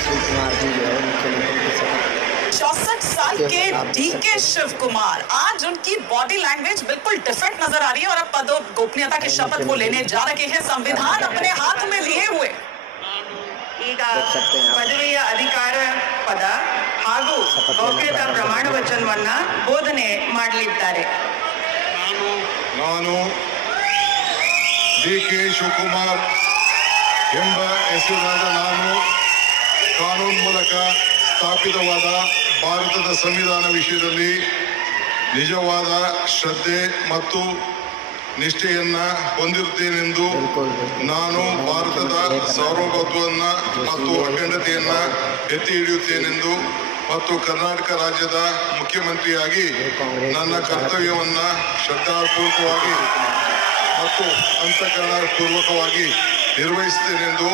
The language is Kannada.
शिव कुमार जी जो है मुख्यमंत्री के साथ 64 साल के डीके शिव कुमार, आज उनकी बॉडी लैंग्वेज बिल्कुल डिफरेंट नजर आ रही है और अब पद और गोपनीयता की शपथ वो लेने जा रहे हैं, संविधान अपने हाथ में लिए हुए। ಈಗ ಪದವಿಯ ಅಧಿಕಾರ ಪದ ಹಾಗೂ ಗೌಪ್ಯತಾ ಪ್ರಮಾಣ ವಚನವನ್ನ ಬೋಧನೆ ಮಾಡಲಿದ್ದಾರೆ. ನಾನು ಡಿ.ಕೆ. ಶಿವಕುಮಾರ್ ಎಂಬ ಹೆಸರಾದ ನಾನು ಕಾನೂನು ಮೂಲಕ ಸ್ಥಾಪಿತವಾದ ಭಾರತದ ಸಂವಿಧಾನ ವಿಷಯದಲ್ಲಿ ನಿಜವಾದ ಶ್ರದ್ಧೆ ಮತ್ತು ನಿಷ್ಠೆಯನ್ನ ಹೊಂದಿರುತ್ತೇನೆಂದು ನಾನು ಭಾರತದ ಸಾರ್ವಭೌಮತ್ವವನ್ನ ಮತ್ತು ಅಖಂಡತೆಯನ್ನ ಎತ್ತಿ ಹಿಡಿಯುತ್ತೇನೆಂದು ಮತ್ತು ಕರ್ನಾಟಕ ರಾಜ್ಯದ ಮುಖ್ಯಮಂತ್ರಿಯಾಗಿ ನನ್ನ ಕರ್ತವ್ಯವನ್ನ ಶ್ರದ್ಧಾಪೂರ್ವಕವಾಗಿ ಮತ್ತು ಅಂತಃಕರಣಪೂರ್ವಕವಾಗಿ ನಿರ್ವಹಿಸುತ್ತೇನೆಂದು